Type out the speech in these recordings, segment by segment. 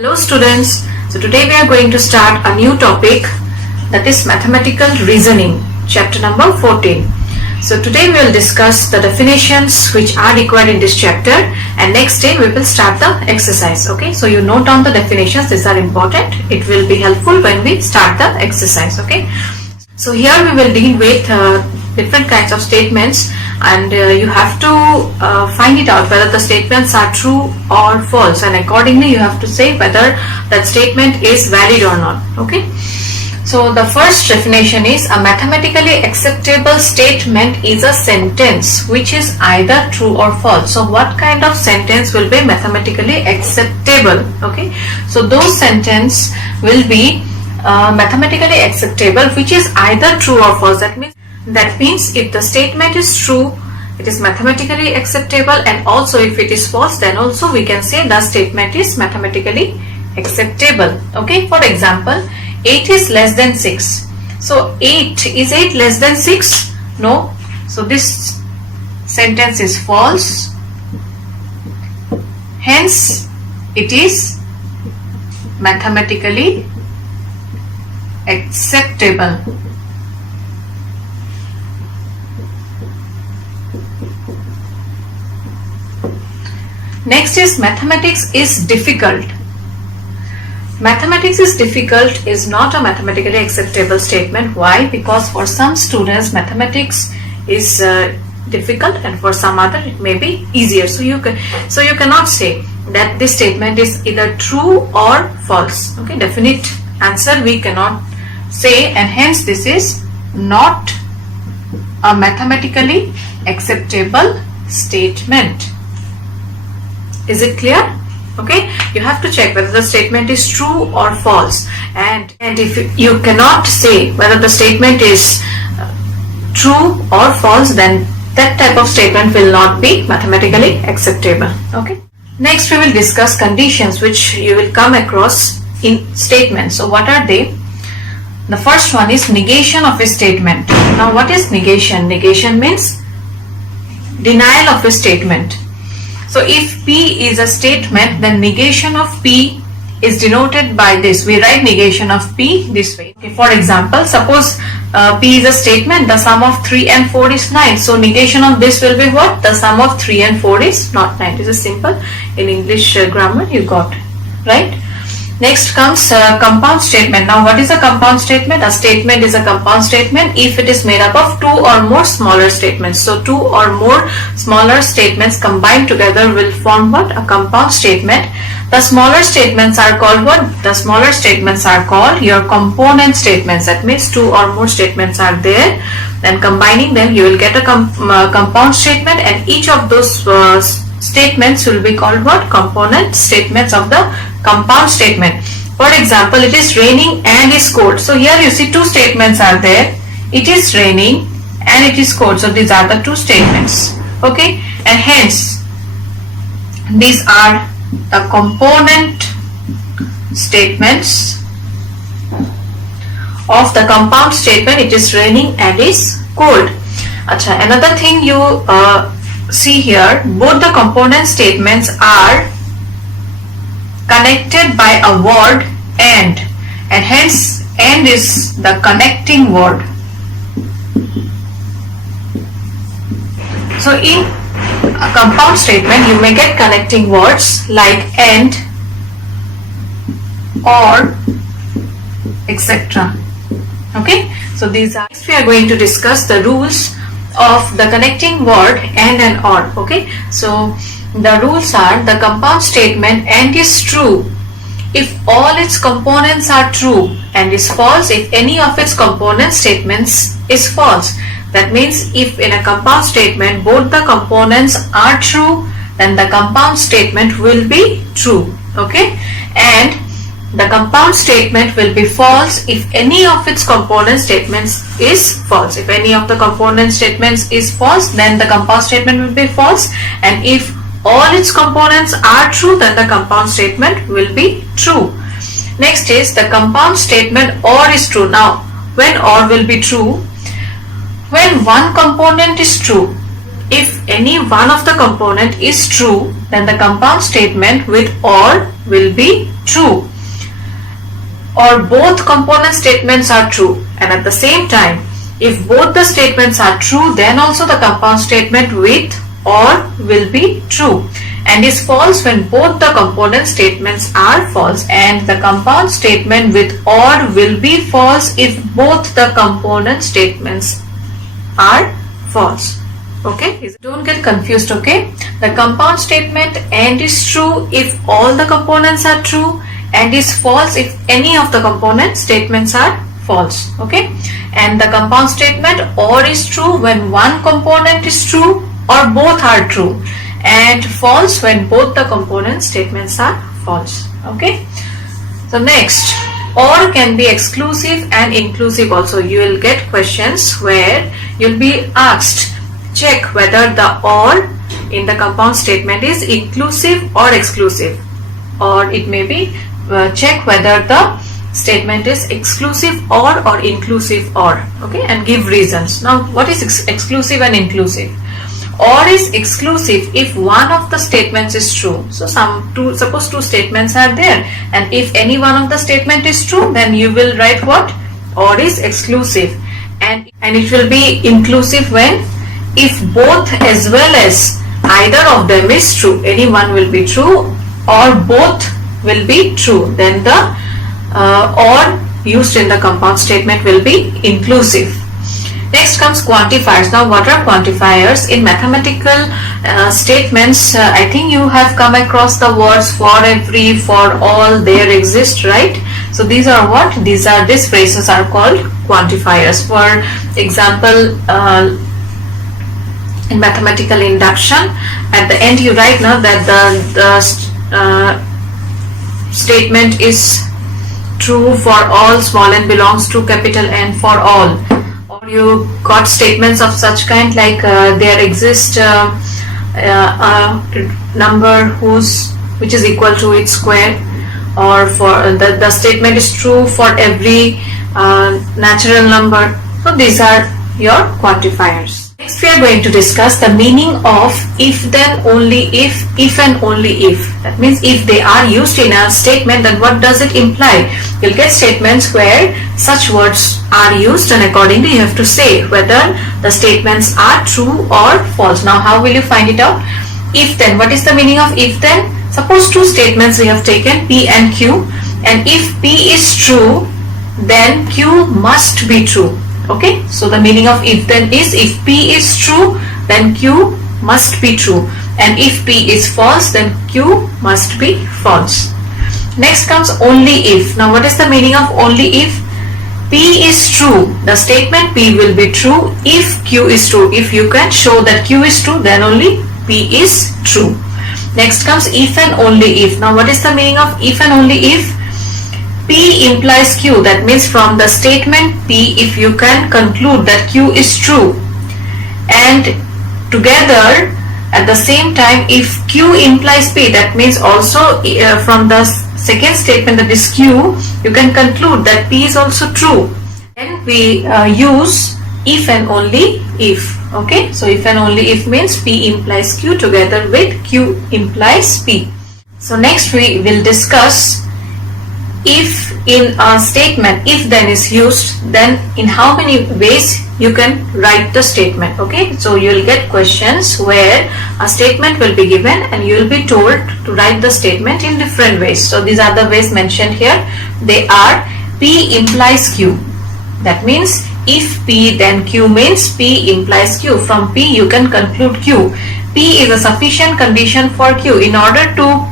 Hello students, so today we are going to start a new topic, that is mathematical reasoning, chapter number 14. So today we will discuss the definitions which are required in this chapter, and next day we will start the exercise. Okay, so you note down the definitions, these are important. It will be helpful when we start the exercise. Okay, so here we will deal with different kinds of statements, and you have to find it out whether the statements are true or false, and accordingly you have to say whether that statement is valid or not. Okay, so the first definition is: a mathematically acceptable statement is a sentence which is either true or false. So what kind of sentence will be mathematically acceptable? Okay, so those sentence will be mathematically acceptable which is either true or false. That means if the statement is true, it is mathematically acceptable, and also if it is false, then also we can say the statement is mathematically acceptable. Okay, for example, 8 is less than 6. So 8 less than 6? No. So this sentence is false. Hence, it is mathematically acceptable. Next is mathematics is difficult. Mathematics is difficult is not a mathematically acceptable statement. Why? Because for some students mathematics is difficult, and for some other it may be easier. So you cannot say that this statement is either true or false. Okay, definite answer we cannot say, and hence this is not a mathematically acceptable statement. Is it clear? Okay, you have to check whether the statement is true or false, and if you cannot say whether the statement is true or false, then that type of statement will not be mathematically acceptable. Okay, next we will discuss conditions which you will come across in statements. So what are they? The first one is negation of a statement. Now what is negation? Negation means denial of a statement. So if P is a statement, then negation of P is denoted by this. We write negation of P this way. Okay, for example, suppose P is a statement, the sum of 3 and 4 is 9. So negation of this will be what? The sum of 3 and 4 is not 9. This is simple. In English grammar you got, right? Next comes compound statement. Now what is a compound statement? A statement is a compound statement if it is made up of two or more smaller statements. So two or more smaller statements combined together will form what? A compound statement. The smaller statements are called what? The smaller statements are called your component statements. That means two or more statements are there, and combining them you will get a compound statement, and each of those statements will be called what? Component statements of the compound statement. For example, it is raining and is cold. So here you see two statements are there. It is raining and it is cold. So these are the two statements. Okay, and hence these are the component statements of the compound statement. It is raining and is cold. Achha, another thing you see here, both the component statements are connected by a word and hence and is the connecting word. So in a compound statement you may get connecting words like and, or, etc. Okay, so these are, next we are going to discuss the rules of the connecting word and or. Okay, so the rules are: the compound statement and is true if all its components are true, and is false if any of its component statements is false. That means if in a compound statement both the components are true, then the compound statement will be true. Okay, and the compound statement will be false if any of its component statements is false. If any of the component statements is false, then the compound statement will be false, and if all its components are true, then the compound statement will be true. Next is the compound statement or is true. Now when or will be true? When one component is true. If any one of the component is true, then the compound statement with or will be true, or both component statements are true, and at the same time, if both the statements are true, then also the compound statement with or will be true, and is false when both the component statements are false, and the compound statement with or will be false if both the component statements are false. Okay, don't get confused. Okay, the compound statement and is true if all the components are true, and is false if any of the component statements are false. Okay, and the compound statement or is true when one component is true or both are true, and false when both the component statements are false. Okay, so next, or can be exclusive and inclusive also. You will get questions where you'll be asked, check whether the or in the compound statement is inclusive or exclusive, or it may be check whether the statement is exclusive or inclusive or. Okay, and give reasons. Now, what is exclusive and inclusive? Or is exclusive if one of the statements is true. So suppose two statements are there, and if any one of the statement is true, then you will write what? Or is exclusive. And it will be inclusive when if both as well as either of them is true. Any one will be true or both will be true. Then the or used in the compound statement will be inclusive. Next comes quantifiers. Now, what are quantifiers? In mathematical statements, I think you have come across the words for every, for all, there exist, right? So these are what? These phrases are called quantifiers. For example, in mathematical induction, at the end you write now that the statement is true for all small n belongs to capital N for all. Or you got statements of such kind like there exists a number which is equal to its square, or for the statement is true for every natural number. So these are your quantifiers. Next we are going to discuss the meaning of if, then, only if and only if. That means if they are used in a statement, then what does it imply? You'll get statements where such words are used, and accordingly you have to say whether the statements are true or false. Now how will you find it out? If then, what is the meaning of if then? Suppose two statements we have taken, P and Q, and if P is true, then Q must be true. Okay, so the meaning of if then is if P is true, then Q must be true, and if P is false, then Q must be false. Next comes only if. Now what is the meaning of only if? P is true, the statement P will be true if Q is true. If you can show that Q is true, then only P is true. Next comes if and only if. Now what is the meaning of if and only if? P implies Q, that means from the statement P, if you can conclude that Q is true, and together at the same time if Q implies P, that means also from the second statement, that is Q, you can conclude that P is also true. Then we use if and only if. Okay, so if and only if means P implies Q together with Q implies P. So next we will discuss if in a statement if then is used, then in how many ways you can write the statement. Okay, so you will get questions where a statement will be given and you will be told to write the statement in different ways. So these are the ways mentioned here. They are P implies Q. That means if P then Q means P implies Q. From P you can conclude Q. P is a sufficient condition for Q. In order to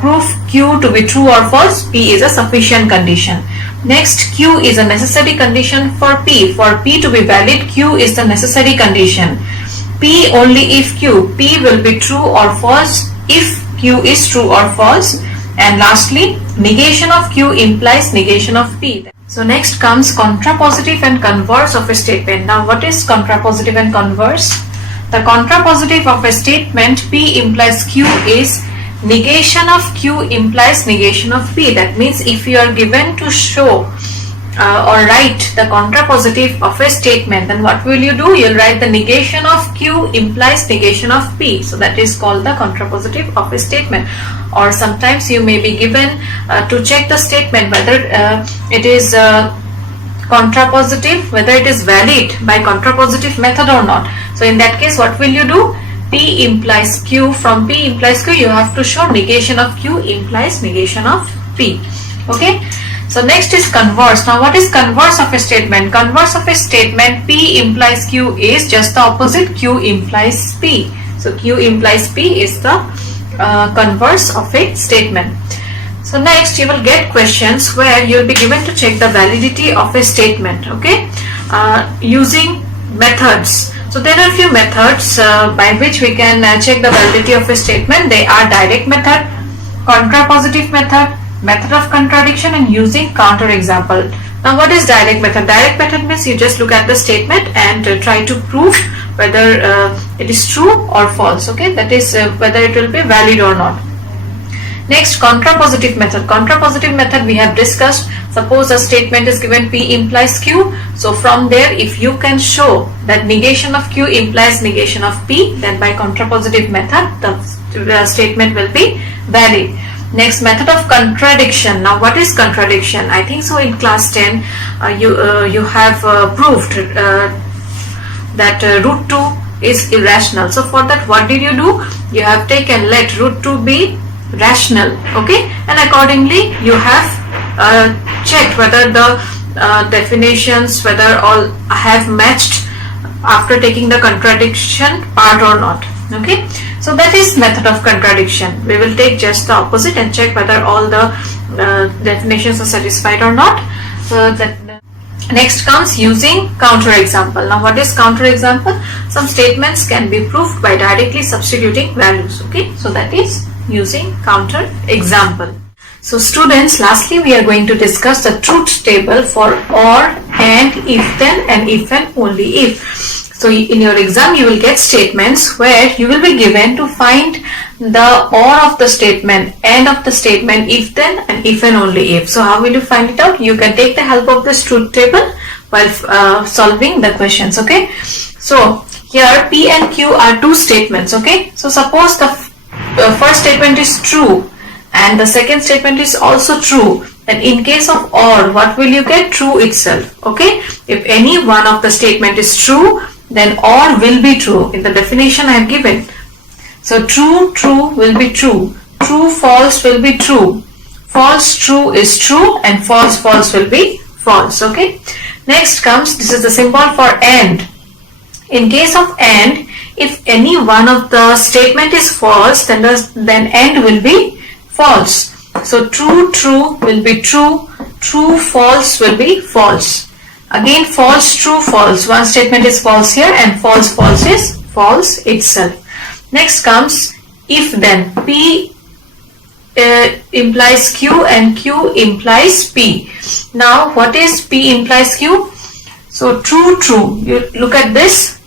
prove Q to be true or false, P is a sufficient condition. Next, Q is a necessary condition for P. For P to be valid, Q is the necessary condition. P only if Q. P will be true or false if Q is true or false. And lastly, negation of Q implies negation of P. So next comes contrapositive and converse of a statement. Now what is contrapositive and converse? The contrapositive of a statement P implies Q is negation of Q implies negation of P. That means if you are given to show or write the contrapositive of a statement, then what will you do? You'll write the negation of Q implies negation of P. So that is called the contrapositive of a statement. Or sometimes you may be given to check the statement whether it is contrapositive, whether it is valid by contrapositive method or not. So in that case, what will you do? P implies Q. From P implies Q, you have to show negation of Q implies negation of P. Okay. So next is converse. Now what is converse of a statement? Converse of a statement, P implies Q is just the opposite, Q implies P. So Q implies P is the converse of a statement. So next you will get questions where you will be given to check the validity of a statement, okay, using methods. So there are a few methods by which we can check the validity of a statement. They are direct method, contrapositive method, method of contradiction, and using counter example. Now what is direct method? Direct method means you just look at the statement and try to prove whether it is true or false, okay, that is whether it will be valid or not. Next, contrapositive method. Contrapositive method we have discussed. Suppose a statement is given P implies Q. So from there, if you can show that negation of Q implies negation of P, then by contrapositive method the statement will be valid. Next, method of contradiction. Now what is contradiction? I think so in class 10 you have proved that root 2 is irrational. So for that, what did you do? You have taken let root 2 be rational, okay, and accordingly you have checked whether the definitions, whether all have matched after taking the contradiction part or not, okay. So that is method of contradiction. We will take just the opposite and check whether all the definitions are satisfied or not. So that next comes using counter example. Now what is counter example? Some statements can be proved by directly substituting values, okay. So that is using counter example. So students, lastly we are going to discuss the truth table for or, and, if then, and if and only if. So in your exam you will get statements where you will be given to find the or of the statement, and of the statement, if then, and if and only if. So how will you find it out? You can take the help of this truth table while solving the questions, okay. So here P and Q are two statements, okay. So suppose the first statement is true and the second statement is also true, then in case of or, what will you get? True itself, okay. If any one of the statement is true, then or will be true in the definition I have given. So true, true will be true, true, false will be true, false, true is true, and false, false will be false, okay. Next comes, this is the symbol for and. In case of and, if any one of the statement is false, then and will be false. So true, true will be true, true, false will be false. Again false, true, false. One statement is false here and false, false is false itself. Next comes if then. P implies Q and Q implies P. Now what is P implies Q? So true, true. You look at this.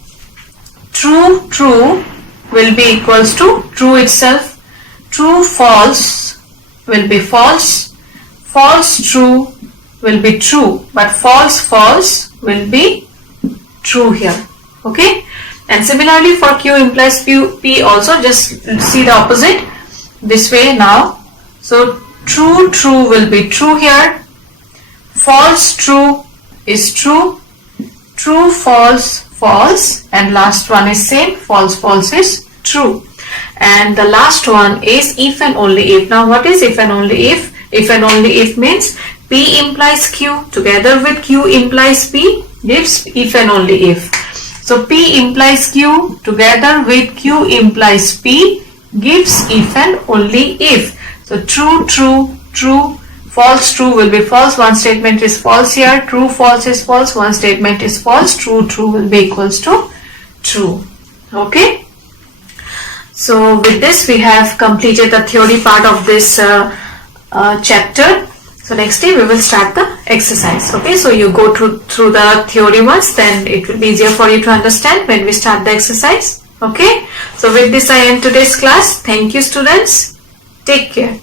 True, true will be equals to true itself. True, false will be false. False, true will be true. But false, false will be true here. Okay. And similarly for Q implies P also, just see the opposite this way now. So true, true will be true here. False, true is true. True, false, false, and last one is same, false, false is true. And the last one is if and only if. Now what is if and only if? If and only if means P implies Q together with Q implies P gives if and only if. So P implies Q together with Q implies P gives if and only if. So true, true, true, false, true will be false. One statement is false here. True, false is false. One statement is false. True, true will be equals to true. Okay. So with this we have completed the theory part of this chapter. So next day we will start the exercise. Okay. So you go through the theory once, then it will be easier for you to understand when we start the exercise. Okay. So with this I end today's class. Thank you students. Take care.